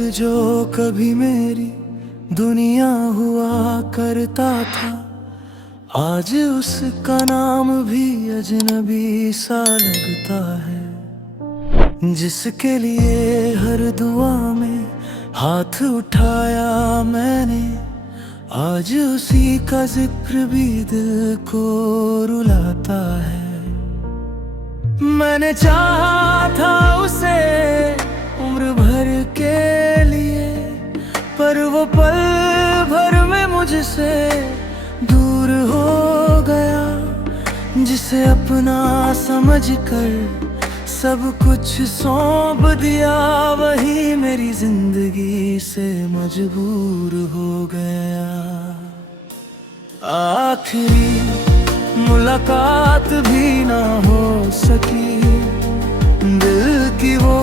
जो कभी मेरी दुनिया हुआ करता था, आज उसका नाम भी अजनबी सा लगता है। जिसके लिए हर दुआ में हाथ उठाया मैंने, आज उसी का जिक्र भी दिल को रुलाता है। मैंने चाहा था उसे उम्र भर के लिए, पर वो पल भर में मुझसे दूर हो गया। जिसे अपना समझकर सब कुछ सौंप दिया, वही मेरी जिंदगी से मजबूर हो गया। आखिरी मुलाकात भी ना हो सकी, दिल की वो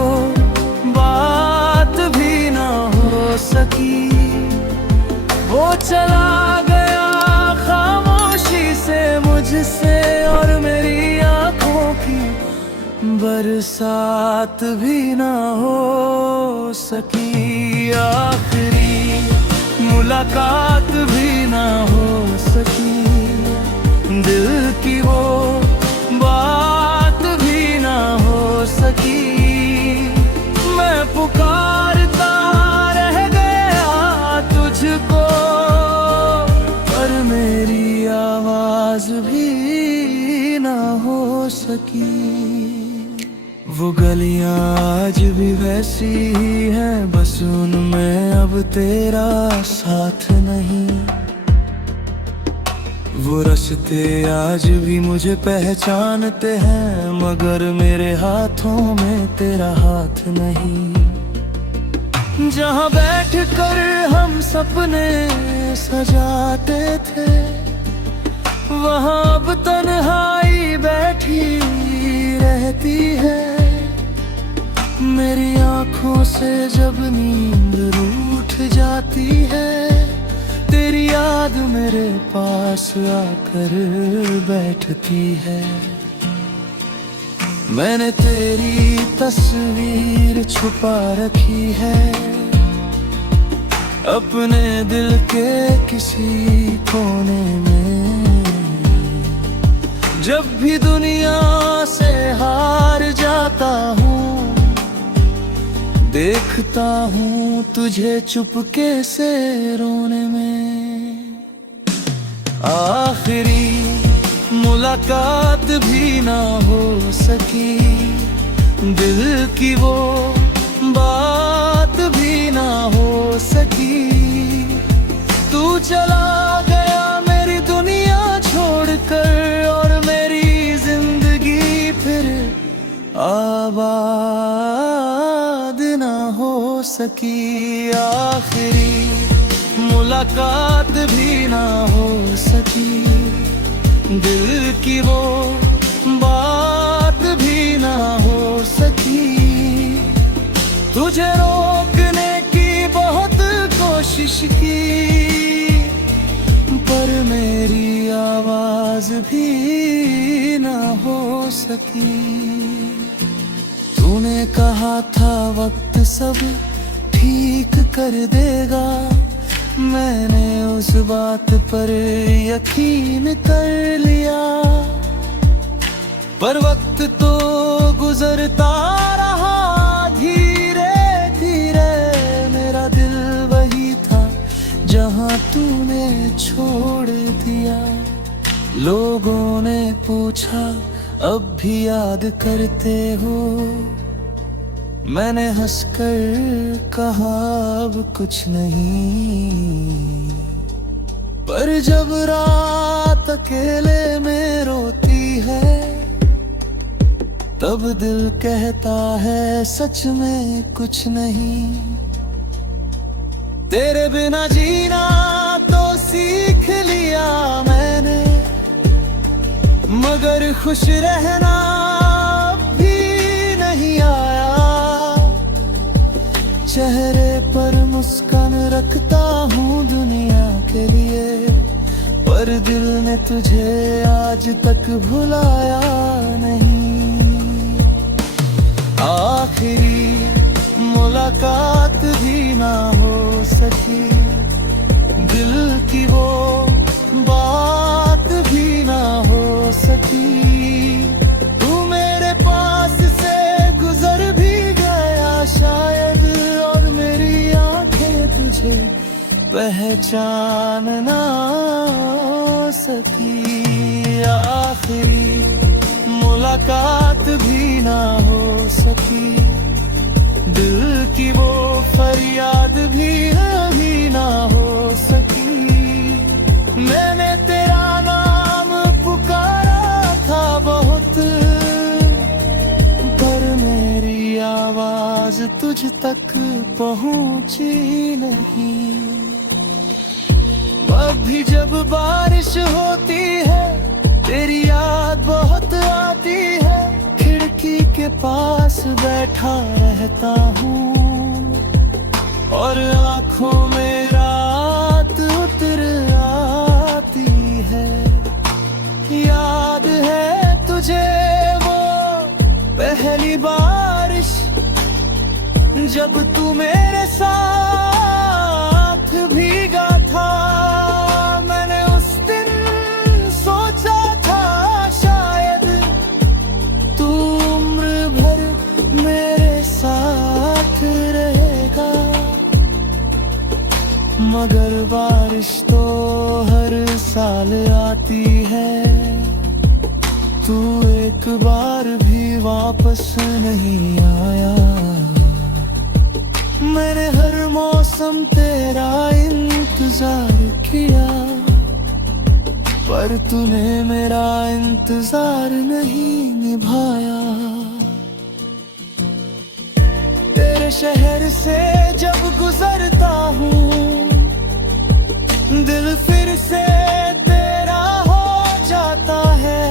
बात भी ना हो सकी। वो चला गया खामोशी से मुझसे, और मेरी आंखों की बरसात भी ना हो सकी। आखिरी मुलाकात भी ना हो सकी, दिल की वो बात भी ना हो सकी। मैं पुकारता रह गया तुझको, पर मेरी आवाज भी ना हो सकी। वो गलियां आज भी वैसी ही हैं, बस उनमें अब तेरा साथ नहीं। वो रास्ते आज भी मुझे पहचानते हैं, मगर मेरे हाथों में तेरा हाथ नहीं। जहाँ बैठ कर हम सपने सजाते थे, वहाँ अब तन्हाई बैठी रहती है। मेरी आंखों से जब नींद रूठ जाती है, तेरी याद मेरे पास आकर बैठती है। मैंने तेरी तस्वीर छुपा रखी है अपने दिल के किसी कोने में। जब भी दुनिया से हार जाता हूँ, देखता हूँ तुझे चुपके से रोने में। आखिरी मुलाकात भी ना हो सकी, दिल की वो बात भी ना हो सकी। तू चला गया मेरी दुनिया छोड़कर, और मेरी जिंदगी फिर आबाद ना हो सकी। आखिरी मुलाकात भी ना हो सकी, दिल की वो बात भी ना हो सकी। तुझे रोकने की बहुत कोशिश की, पर मेरी आवाज भी ना हो सकी। तूने कहा था वक्त सब ठीक कर देगा, मैंने उस बात पर यकीन कर लिया। पर वक्त तो गुजरता रहा धीरे धीरे, मेरा दिल वही था जहां तूने छोड़ दिया। लोगों ने पूछा अब भी याद करते हो, मैंने हंसकर कहा अब कुछ नहीं। पर जब रात अकेले में रोती है, तब दिल कहता है सच में कुछ नहीं। तेरे बिना जीना तो सीख लिया मैंने, मगर खुश रहना भी नहीं आया। चेहरे पर मुस्कान रखता हूँ दुनिया के लिए, पर दिल ने तुझे आज तक भुलाया नहीं। आखिरी मुलाकात भी ना हो सकी, दिल की वो बात भी ना हो सकी। तू मेरे पास से गुजर भी गया शायद, और मेरी आंखें तुझे पहचान ना सकी। आखिरी मुलाकात भी ना हो सकी, दिल की वो फरियाद भी ना हो सकी। मैंने तेरा नाम पुकारा था बहुत, पर मेरी आवाज तुझ तक पहुंची नहीं। अब भी जब बारिश होती है तेरी याद बहुत आती है, खिड़की के पास बैठा रहता हूँ और आँखों में रात उतर आती है। याद है तुझे वो पहली बारिश जब तू मेरे साथ भीगा था। मैंने उस दिन सोचा था शायद तू उम्र भर मेरे साथ रहेगा, मगर बारिश तो हर साल आती है, तू एक बार भी वापस नहीं आया। मैंने हर मौसम तेरा इंतजार किया, पर तूने मेरा इंतजार नहीं निभाया। तेरे शहर से जब गुजरता हूँ दिल फिर से तेरा हो जाता है।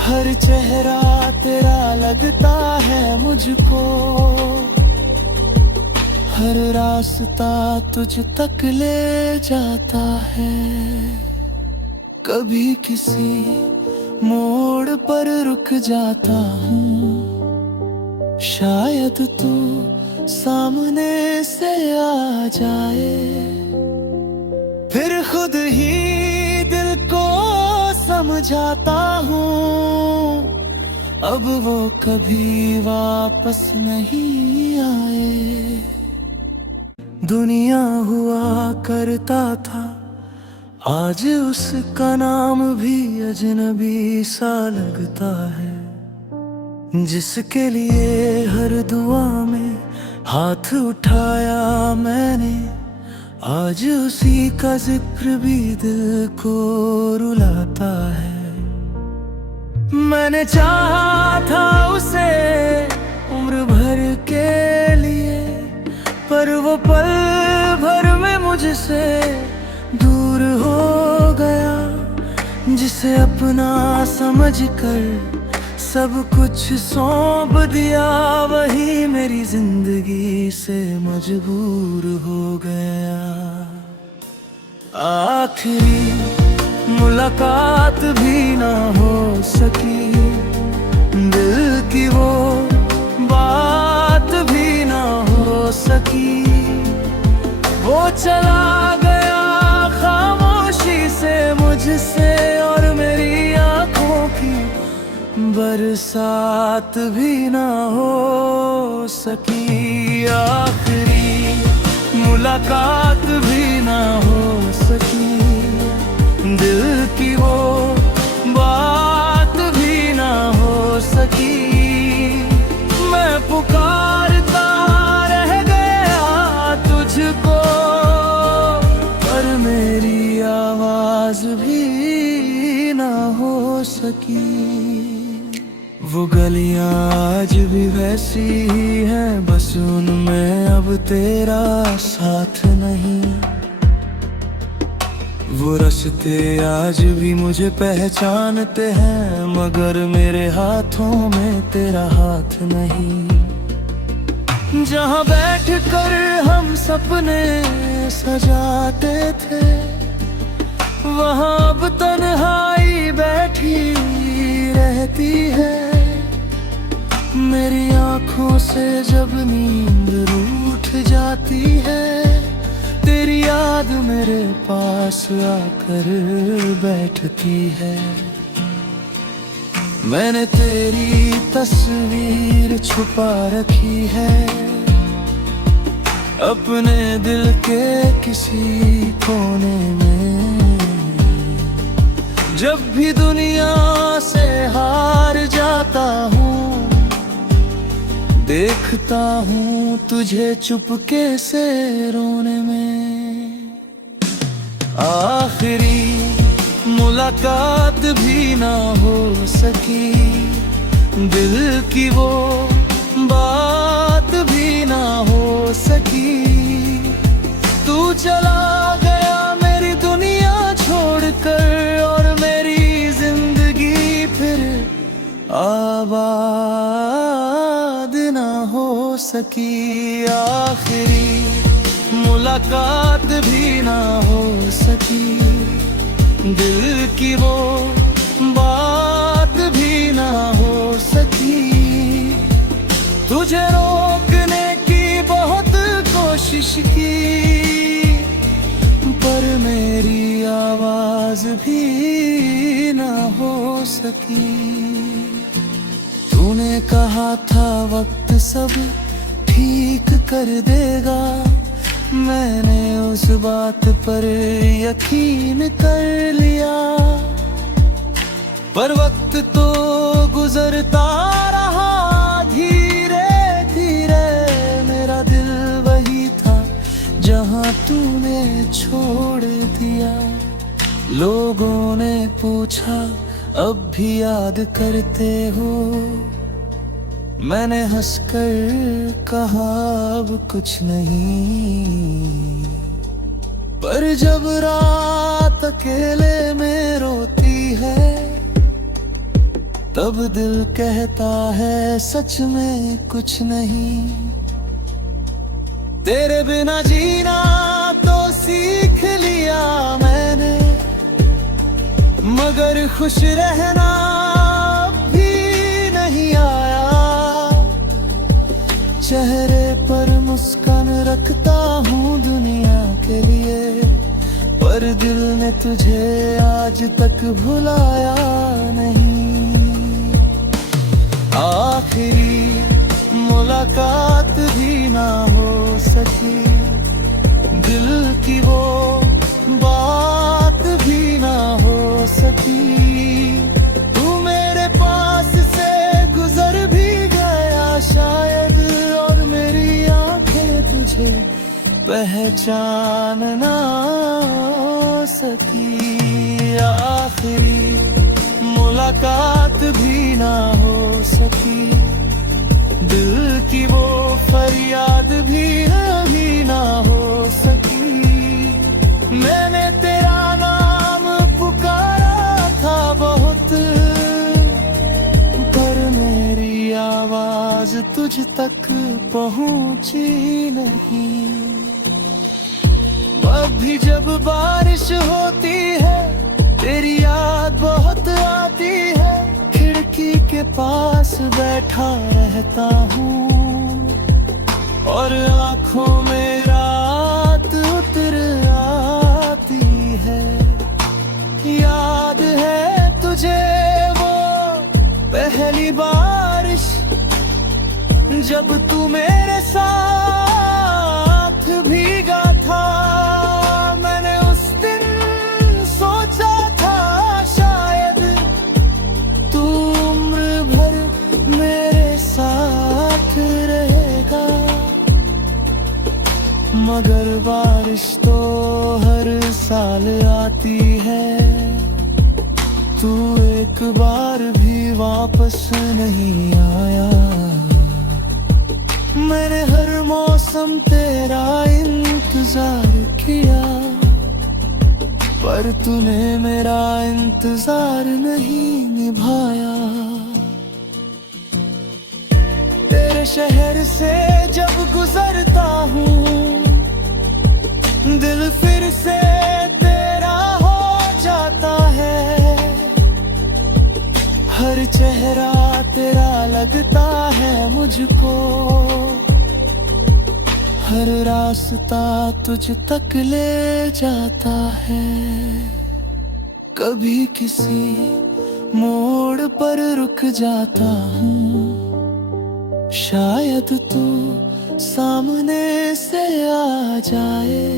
हर चेहरा तेरा लगता है मुझको, हर रास्ता तुझ तक ले जाता है। कभी किसी मोड़ पर रुक जाता हूँ, शायद तू सामने से आ जाए, फिर खुद ही दिल को समझाता हूँ अब वो कभी वापस नहीं आए। दुनिया हुआ करता था, आज उसका नाम भी अजनबी सा लगता है। जिसके लिए हर दुआ में हाथ उठाया मैंने, आज उसी का जिक्र भी दिल को रुलाता है। मैंने चाहा था उसे उम्र भर के लिए, पर वो पल भर में मुझसे दूर हो गया। जिसे अपना समझकर सब कुछ सौंप दिया, वही मेरी जिंदगी से मजबूर हो गया। आखिरी मुलाकात भी ना हो सकी, दिल की वो बात भी ना हो सकी। वो चला गया खामोशी से मुझसे, और मेरी आंखों की बरसात भी ना हो सकी। आखिरी मुलाकात भी ना हो सकी, दिल की वो बात भी ना हो सकी। मैं पुकारता रह गया तुझको, पर मेरी आवाज भी ना हो सकी। वो गलियां आज भी वैसी ही हैं, बस उनमें अब तेरा साथ नहीं। वो रास्ते आज भी मुझे पहचानते हैं, मगर मेरे हाथों में तेरा हाथ नहीं। जहाँ बैठकर हम सपने सजाते थे, वहाँ अब तन्हाई बैठी रहती है। मेरी आँखों से जब नींद रूठ मेरे पास आकर बैठती है। मैंने तेरी तस्वीर छुपा रखी है अपने दिल के किसी कोने में। जब भी दुनिया से हार जाता हूँ, देखता हूँ तुझे चुपके से रोने में। आखिरी मुलाकात भी ना हो सकी, दिल की वो बात भी ना हो सकी। तू चला गया मेरी दुनिया छोड़कर, और मेरी जिंदगी फिर आबाद ना हो सकी। आखिरी मुलाकात भी ना हो सकी, दिल की वो बात भी ना हो सकी। तुझे रोकने की बहुत कोशिश की, पर मेरी आवाज भी ना हो सकी। तूने कहा था वक्त सब ठीक कर देगा, मैंने उस बात पर यकीन कर लिया। पर वक्त तो गुजरता रहा धीरे धीरे, मेरा दिल वही था जहां तूने छोड़ दिया। लोगों ने पूछा अब भी याद करते हो, मैंने हंसकर कहा अब कुछ नहीं। पर जब रात अकेले में रोती है, तब दिल कहता है सच में कुछ नहीं। तेरे बिना जीना तो सीख लिया मैंने, मगर खुश रहना भी नहीं आया। चेहरे पर मुस्कान रखता हूँ दुनिया के लिए, पर दिल ने तुझे आज तक भुलाया नहीं। आखिरी मुलाकात भी ना हो सकी, दिल की वो बात भी ना हो सकी। तू मेरे पास से गुजर भी गया शायद, तुझे पहचान ना सकी। आखिरी मुलाकात भी ना हो सकी, दिल की वो फरियाद भी ना हो सकी। मैंने तेरा नाम पुकारा था बहुत, पर मेरी आवाज तुझ तक पहुंची नहीं। अब भी जब बारिश होती है, तेरी याद बहुत आती है। खिड़की के पास बैठा रहता हूँ, और आंखों में रात उतर आती है। याद है तुझे वो पहली बारिश, जब तू मेरे साथ भीगा था। मैंने उस दिन सोचा था शायद तू उम्र भर मेरे साथ रहेगा, मगर बारिश तो हर साल आती है। तू एक बार भी वापस नहीं आया। मैंने हर मौसम तेरा इंतजार किया, पर तूने मेरा इंतजार नहीं निभाया। तेरे शहर से जब गुजरता हूँ, दिल फिर से तेरा हो जाता है। हर चेहरा तेरा लगता है मुझको, हर रास्ता तुझ तक ले जाता है। कभी किसी मोड़ पर रुक जाता हूँ, शायद तू सामने से आ जाए।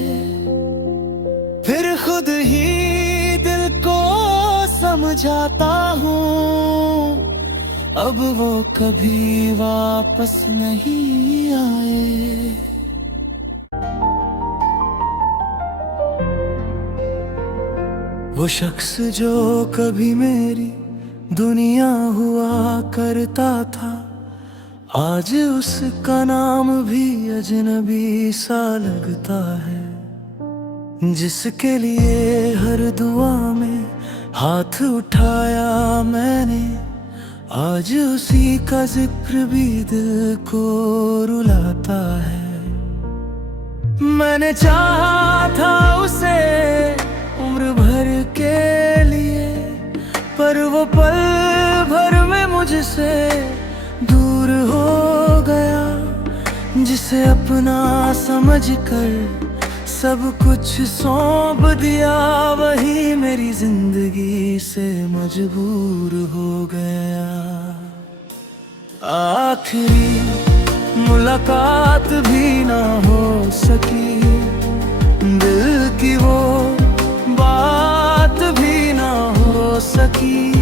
फिर खुद ही दिल को समझाता हूँ, अब वो कभी वापस नहीं आए। वो शख्स जो कभी मेरी दुनिया हुआ करता था, आज उसका नाम भी अजनबी सा लगता है। जिसके लिए हर दुआ में हाथ उठाया मैंने, आज उसी का जिक्र भी दिल को रुलाता है। मैंने चाहा था उसे उम्र भर के लिए, पर वो पल भर में मुझसे दूर हो गया। जिसे अपना समझकर सब कुछ सौंप दिया, वही मेरी जिंदगी से मजबूर हो गया। आखिरी मुलाकात भी ना हो सकी, दिल की वो बात भी ना हो सकी।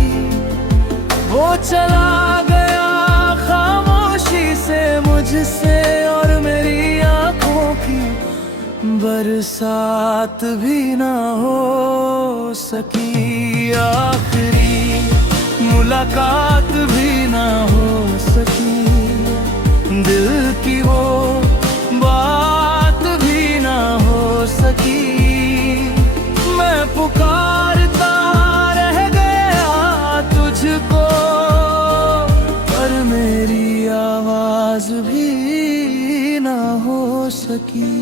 वो चला गया खामोशी से मुझसे, और मेरी आंखों की बरसात भी ना हो सकी। आखिरी मुलाकात भी ना हो सकी, दिल की वो बात भी ना हो सकी। मैं पुकारता रह गया तुझको, पर मेरी आवाज भी ना हो सकी।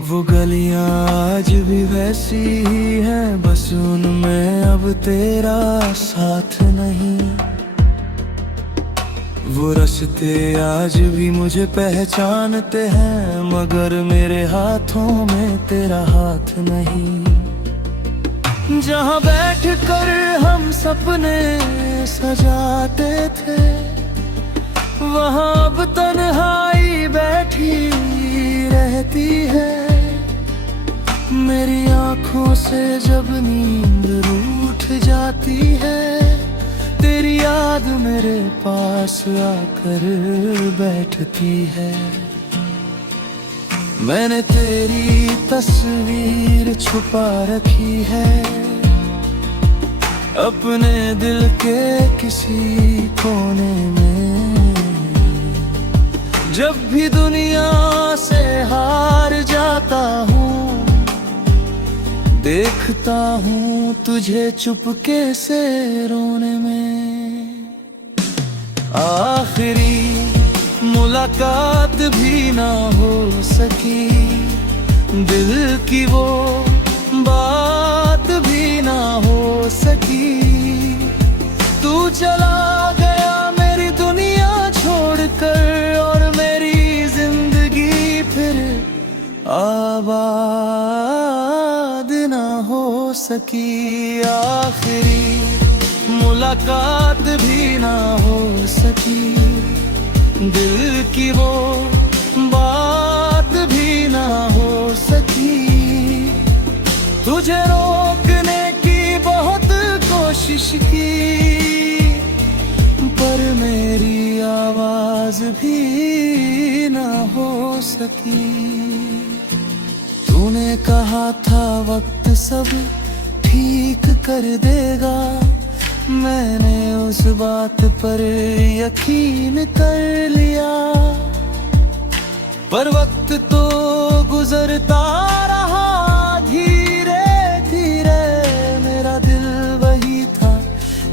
वो गलियां आज भी वैसी ही हैं, बस उनमें अब तेरा साथ नहीं। वो रास्ते आज भी मुझे पहचानते हैं, मगर मेरे हाथों में तेरा हाथ नहीं। जहाँ बैठ कर हम सपने सजाते थे, वहाँ अब तन्हाई बैठी रहती है। मेरी आंखों से जब नींद रूठ जाती है, तेरी याद मेरे पास आकर बैठती है। मैंने तेरी तस्वीर छुपा रखी है अपने दिल के किसी कोने में। जब भी दुनिया से हार जाता हूँ, देखता हूँ तुझे चुपके से रोने में। आखिरी मुलाकात भी ना हो सकी, दिल की वो बात भी ना हो सकी। तू चला गया मेरी दुनिया छोड़कर, और मेरी जिंदगी फिर आबाद ना हो सकी। आखिरी मुलाकात भी ना हो सकी, दिल की वो बात भी ना हो सकी। तुझे रोकने की बहुत कोशिश की, पर मेरी आवाज भी ना हो सकी। तूने कहा था वक्त सब ठीक कर देगा, मैंने उस बात पर यकीन कर लिया। पर वक्त तो गुजरता रहा धीरे धीरे, मेरा दिल वही था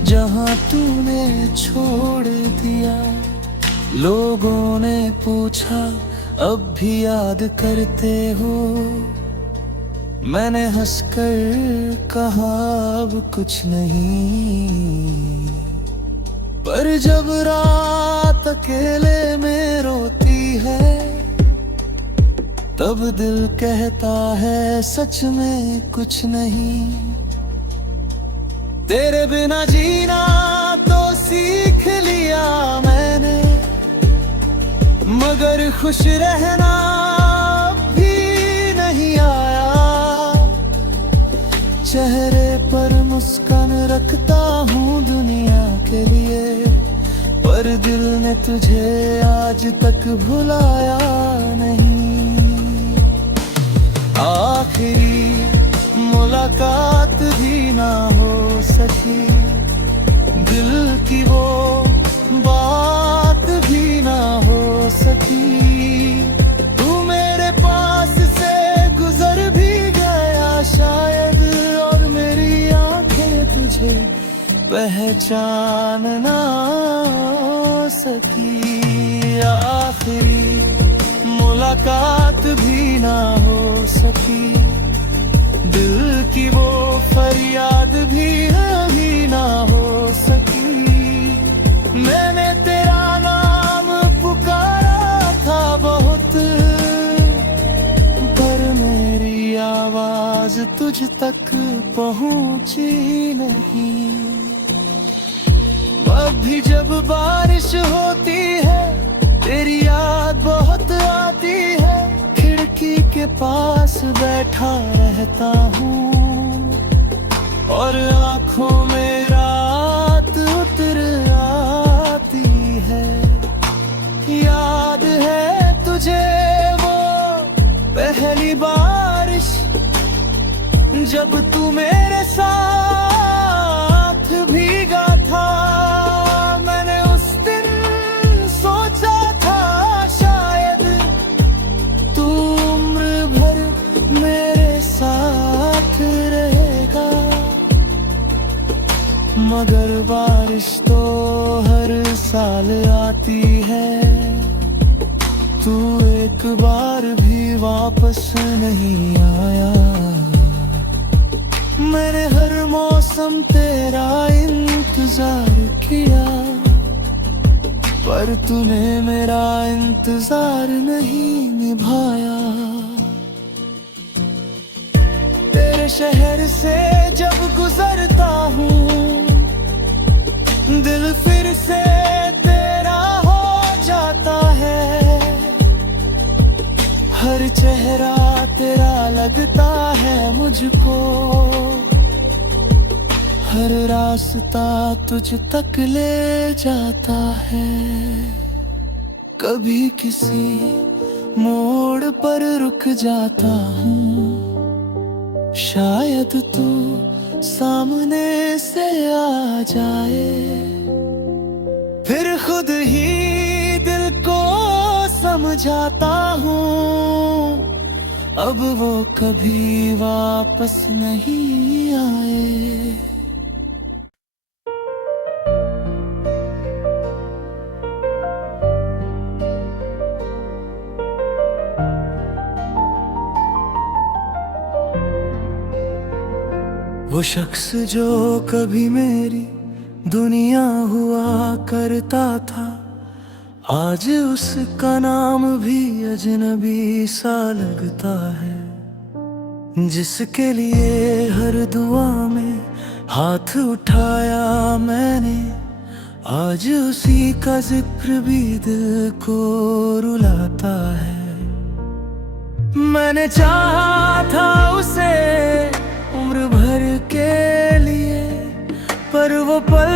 जहां तूने छोड़ दिया। लोगों ने पूछा अब भी याद करते हो, मैंने हंसकर कहा अब कुछ नहीं। पर जब रात अकेले में रोती है, तब दिल कहता है सच में कुछ नहीं। तेरे बिना जीना तो सीख लिया मैंने, मगर खुश रहना भी नहीं आया। चेहरे पर मुस्कान रखता हूँ दुनिया के लिए, पर दिल ने तुझे आज तक भुलाया नहीं। आखिरी मुलाकात भी ना हो सकी, दिल की वो बात भी ना हो सकी। तू मेरे पास से गुजर भी गया शायद, और मेरी आंखें तुझे पहचान ना सकी। आखिरी मुलाकात भी ना हो सकी, दिल की वो फरियाद भी ना हो सकी। मैंने तेरा नाम पुकारा था बहुत, पर मेरी आवाज तुझ तक पहुंची नहीं। अब भी जब बारिश होती है तेरी याद बहुत आती है, खिड़की के पास बैठा रहता हूँ और आँखों में रात उतर आती है। याद है तुझे वो पहली बारिश, जब तू मेरे साथ भीगा था। मैंने उस दिन सोचा था शायद तू उम्र भर मेरे साथ रहेगा, मगर बारिश तो हर साल आती है, तू एक बार भी वापस नहीं आया। मैंने हर मौसम तेरा इंतजार किया, पर तूने मेरा इंतजार नहीं निभाया। तेरे शहर से जब गुजरता हूँ, दिल फिर से तेरा हो जाता है। हर चेहरा तेरा लगता है मुझको, हर रास्ता तुझ तक ले जाता है। कभी किसी मोड़ पर रुक जाता हूँ, शायद तू सामने से आ जाए। फिर खुद ही दिल को समझाता हूँ, अब वो कभी वापस नहीं आए। वो शख्स जो कभी मेरी दुनिया हुआ करता था, आज उसका नाम भी अजनबी सा लगता है। जिसके लिए हर दुआ में हाथ उठाया मैंने, आज उसी का जिक्र भी दिल को रुलाता है। मैंने चाहा था उसे उम्र भर के लिए, पर वो पल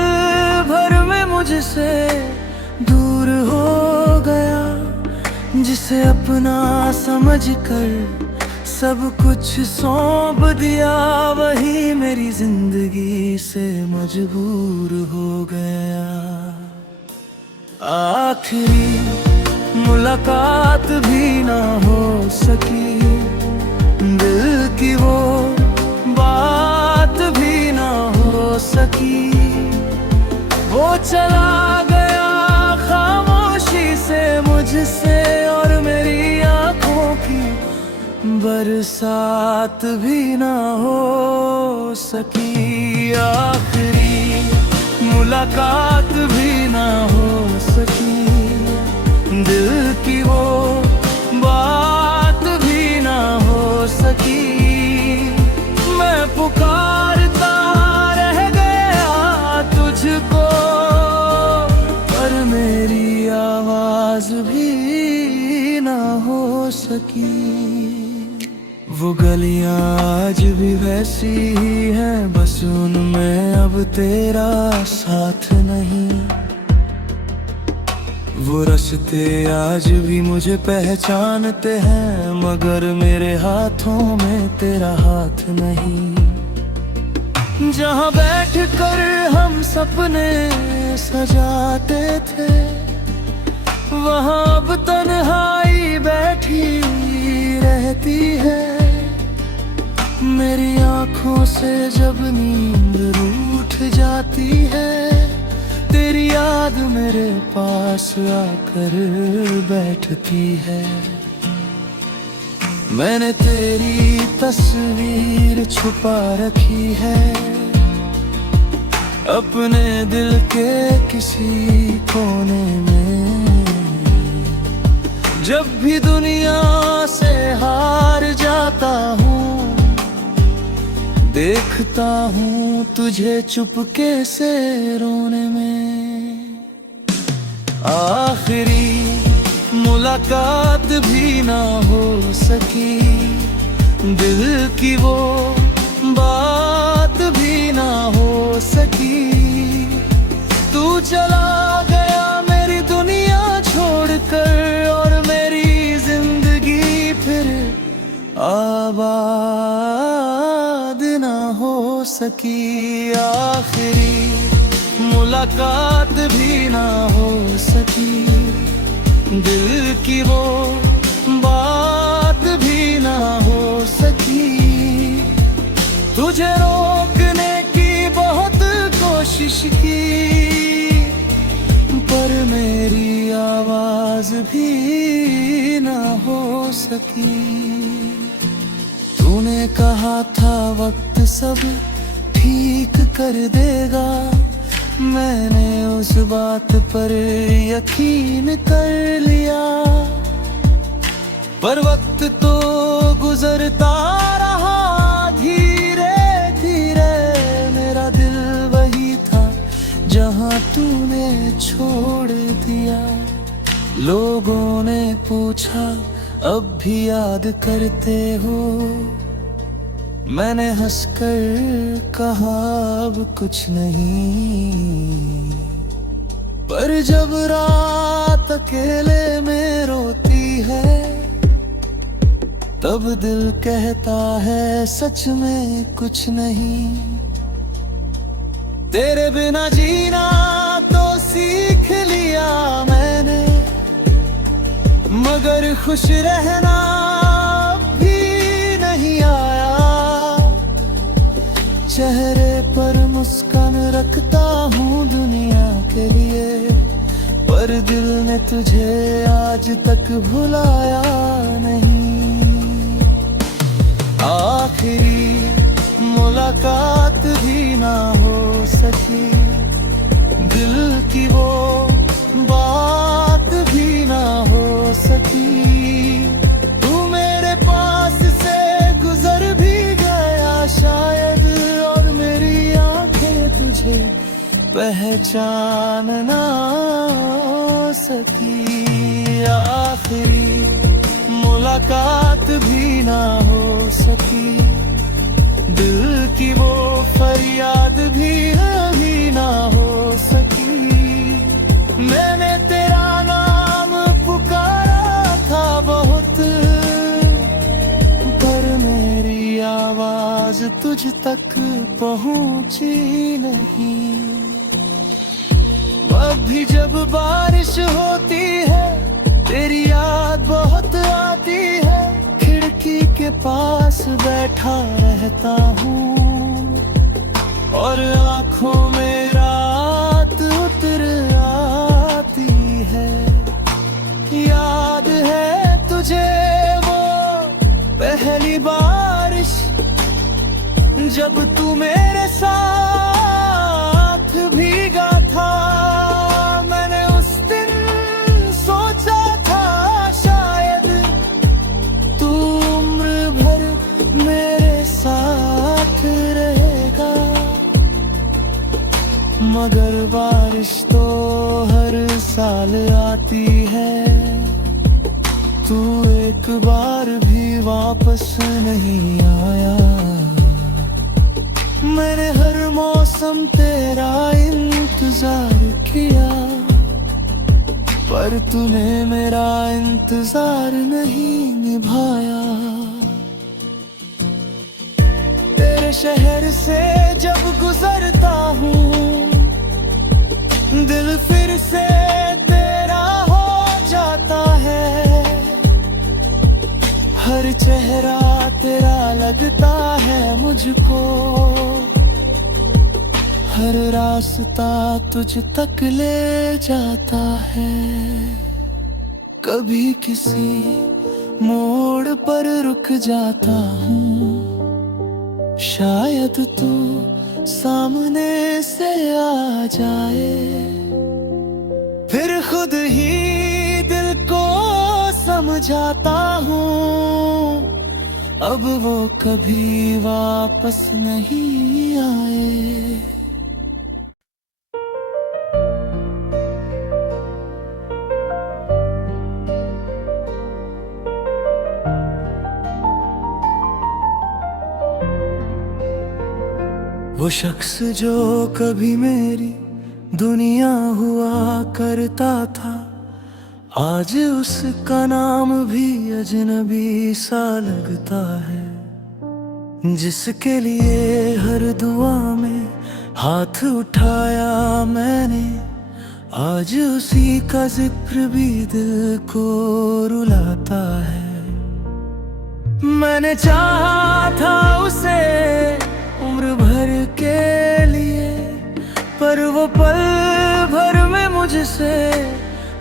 भर में मुझसे दूर हो गया। जिसे अपना समझकर सब कुछ सौंप दिया, वही मेरी जिंदगी से मजबूर हो गया। आखिरी मुलाकात भी ना हो सकी, दिल की वो बात भी ना हो सकी। वो चला गया खामोशी से मुझसे, और मेरी आंखों की बरसात भी ना हो सकी। आखिरी मुलाकात भी ना हो सकी, दिल की वो बात भी सकी। वो गलियां आज भी वैसी ही हैं, बस उनमें अब तेरा साथ नहीं। वो रास्ते आज भी मुझे पहचानते हैं, मगर मेरे हाथों में तेरा हाथ नहीं। जहाँ बैठ कर हम सपने सजाते थे, वहाँ अब तन्हाई बैठी रहती है। मेरी आँखों से जब नींद रूठ जाती है, तेरी याद मेरे पास आकर बैठती है। मैंने तेरी तस्वीर छुपा रखी है अपने दिल के किसी कोने में। जब भी दुनिया से हार जाता हूँ, देखता हूँ तुझे चुपके से रोने में। आखिरी मुलाकात भी ना हो सकी, दिल की वो बात भी ना हो सकी। तू चला गया मेरी दुनिया छोड़कर, और मेरी जिंदगी फिर आबाद ना हो सकी। आखिरी मुलाकात भी ना हो सकी, दिल की वो बात भी ना हो सकी। तुझे रोकने की बहुत कोशिश की, पर मेरी आवाज भी ना हो सकी। तूने कहा था वक्त सब ठीक कर देगा, मैंने उस बात पर यकीन कर लिया। पर वक्त तो गुजरता रहा धीरे धीरे, मेरा दिल वही था जहां तूने छोड़ दिया। लोगों ने पूछा अब भी याद करते हो, मैंने हंसकर कहा अब कुछ नहीं। पर जब रात अकेले में रोती है, तब दिल कहता है सच में कुछ नहीं। तेरे बिना जीना तो सीख लिया मैंने, मगर खुश रहना भी नहीं आया। चेहरे पर मुस्कान रखता हूँ दुनिया के लिए, पर दिल ने तुझे आज तक भुलाया नहीं। आखिरी मुलाकात भी ना हो सकी, दिल की वो बात भी ना हो सकी। तू मेरे पास से गुजर भी गया शायद, और मेरी आंखें तुझे पहचान ना सकी। आखिरी मुलाकात भी ना हो सकी, दिल की वो फरियाद भी ना हो सकी। मैंने तेरा नाम पुकारा था बहुत, पर मेरी आवाज तुझ तक पहुंची नहीं। अब भी जब बारिश होती है, तेरी याद बहुत आती है। खिड़की के पास बैठा रहता हूँ, और आँखों में रात उतर आती है। याद है तुझे वो पहली बारिश, जब तू मेरे साथ भीगा था। मैंने उस दिन सोचा था शायद तू उम्र भर मेरे साथ रहेगा, मगर बारिश तो हर साल आती है। तू एक बार भी वापस नहीं आया। मैंने हर मौसम तेरा इंतजार किया, पर तूने मेरा इंतजार नहीं निभाया। तेरे शहर से जब गुजरता हूँ, दिल फिर से तेरा हो जाता है। हर चेहरा तेरा लगता है मुझको, हर रास्ता तुझ तक ले जाता है। कभी किसी मोड़ पर रुक जाता हूँ, शायद तू सामने से आ जाए। फिर खुद ही दिल को समझाता हूँ, अब वो कभी वापस नहीं आए। वो शख्स जो कभी मेरी दुनिया हुआ करता था, आज उसका नाम भी अजनबी सा लगता है। जिसके लिए हर दुआ में हाथ उठाया मैंने, आज उसी का जिक्र भी दिल को रुलाता है। मैंने चाहा था उसे उम्र भर के लिए, पर वो पल भर में मुझसे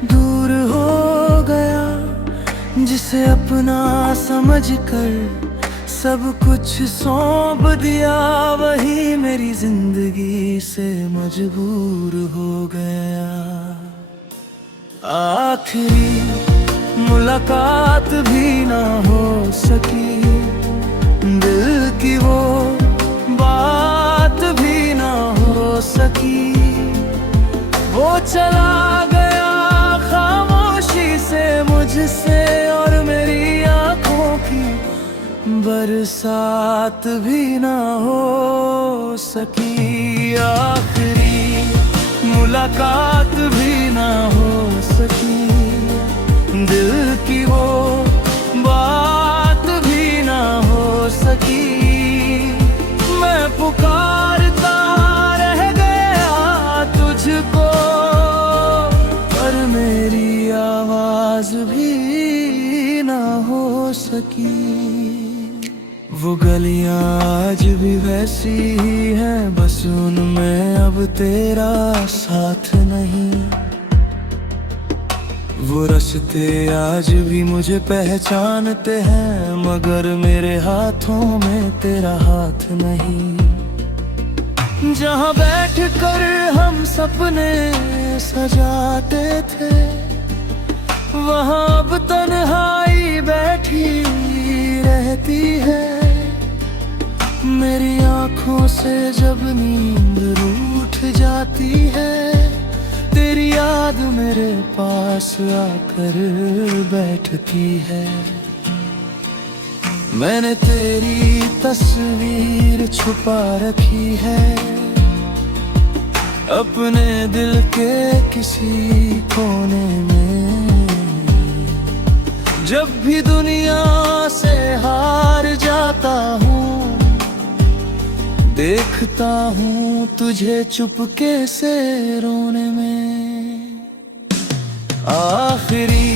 दूर हो गया। जिसे अपना समझकर सब कुछ सौंप दिया, वही मेरी जिंदगी से मजबूर हो गया। आखिरी मुलाकात भी ना हो सकी, दिल की वो बात भी ना हो सकी। वो चला गया खामोशी से मुझसे, और मेरी आंखों की बरसात भी ना हो सकी। आखिरी मुलाकात भी ना हो सकी, दिल की वो बात भी ना हो सकी। मैं पुकारता रह गया तुझको, पर मेरी आवाज भी ना हो सकी। वो गलियां आज भी वैसी ही हैं, बस उनमें अब तेरा साथ नहीं। वो रास्ते आज भी मुझे पहचानते हैं, मगर मेरे हाथों में तेरा हाथ नहीं। जहाँ बैठ कर हम सपने सजाते थे, वहाँ अब तन्हाई बैठी रहती है। मेरी आँखों से जब नींद रूठ जाती है, तेरी याद मेरे पास आकर बैठती है। मैंने तेरी तस्वीर छुपा रखी है अपने दिल के किसी कोने में। जब भी दुनिया से हार जाता हूँ, देखता हूँ तुझे चुपके से रोने में। आखिरी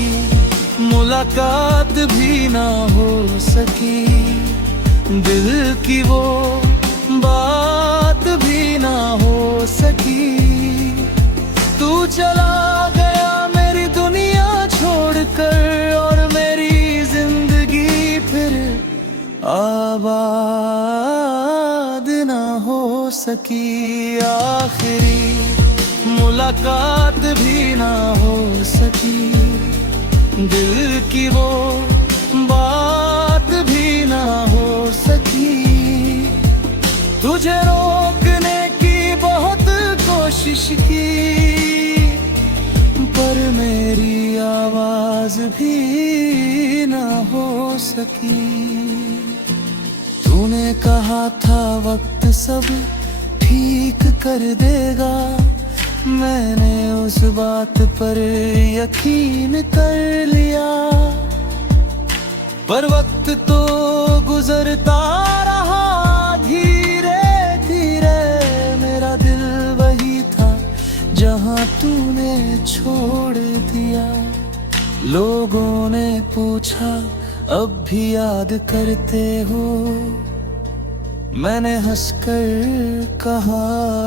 मुलाकात भी ना हो सकी, दिल की वो बात भी ना हो सकी। तू चला गया मेरी दुनिया छोड़कर, और मेरी जिंदगी फिर आबाद ना हो सकी। आखिरी मुलाकात भी ना हो सकी, दिल की वो बात भी ना हो सकी। तुझे रोकने की बहुत कोशिश की, पर मेरी आवाज भी सकी। तूने कहा था वक्त सब ठीक कर देगा, मैंने उस बात पर यकीन कर लिया। पर वक्त तो गुजरता रहा धीरे धीरे, मेरा दिल वही था जहां तूने छोड़ दिया। लोगों ने पूछा अब भी याद करते हो, मैंने हंसकर कहा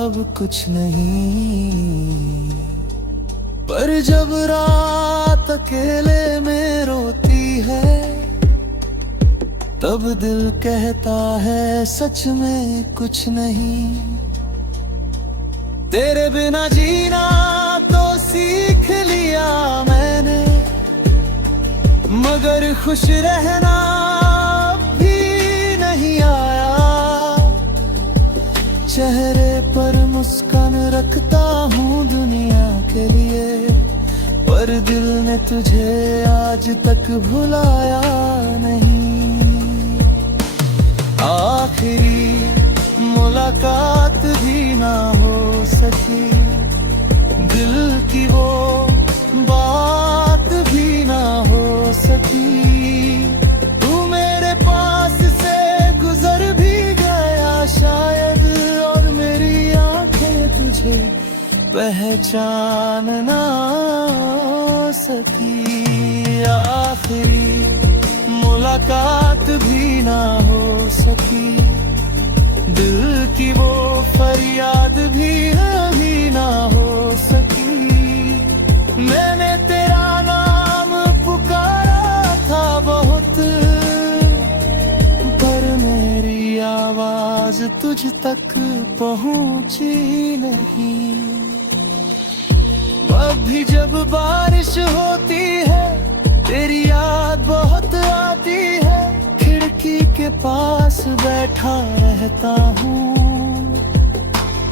अब कुछ नहीं। पर जब रात अकेले में रोती है, तब दिल कहता है सच में कुछ नहीं। तेरे बिना जीना तो सीख लिया मैंने, मगर खुश रहना भी नहीं आया। चेहरे पर मुस्कान रखता हूँ दुनिया के लिए, पर दिल ने तुझे आज तक भुलाया नहीं। आखिरी मुलाकात भी ना हो सकी, दिल की वो बात भी ना हो सकी। तू मेरे पास से गुजर भी गया शायद, और मेरी आंखें तुझे पहचान ना सकी। आखिरी मुलाकात भी ना हो सकी, दिल की वो फरियाद भी ना हो सकी। मैंने तेरा नाम पुकारा था बहुत, पर मेरी आवाज तुझ तक पहुंची नहीं। अब भी जब बारिश होती है तेरी याद बहुत आती है, खिड़की के पास बैठा रहता हूँ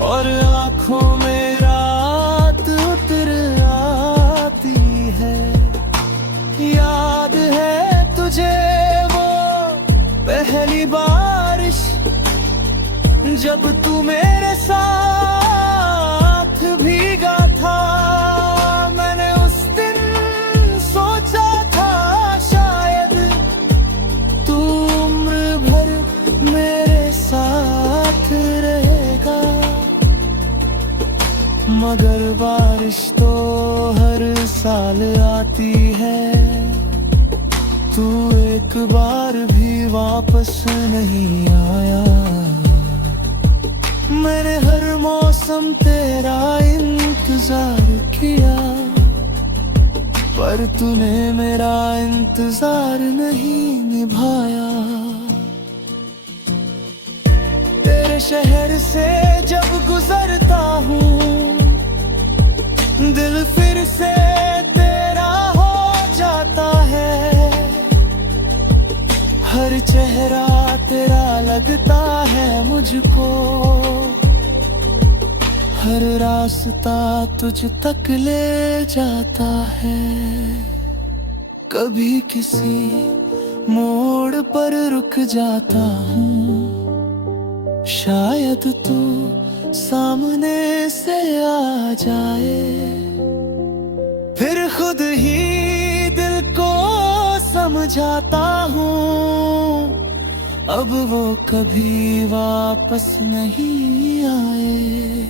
और आँखों में रात उतर आती है। याद है तुझे वो पहली बारिश, जब तू मेरे साथ भीगा था। मैंने उस दिन सोचा था शायद तू उम्र भर मेरे साथ रहेगा, मगर बारिश तो हर साल आती है, तू एक बार भी वापस नहीं आया। मैंने हर मौसम तेरा इंतजार किया, पर तूने मेरा इंतजार नहीं निभाया। तेरे शहर से जब गुजरता हूँ, दिल फिर से तेरा हो जाता है। हर चेहरा तेरा लगता है मुझको, हर रास्ता तुझ तक ले जाता है। कभी किसी मोड़ पर रुक जाता हूँ, शायद तू सामने से आ जाए। फिर खुद ही दिल को समझाता हूँ, अब वो कभी वापस नहीं आए।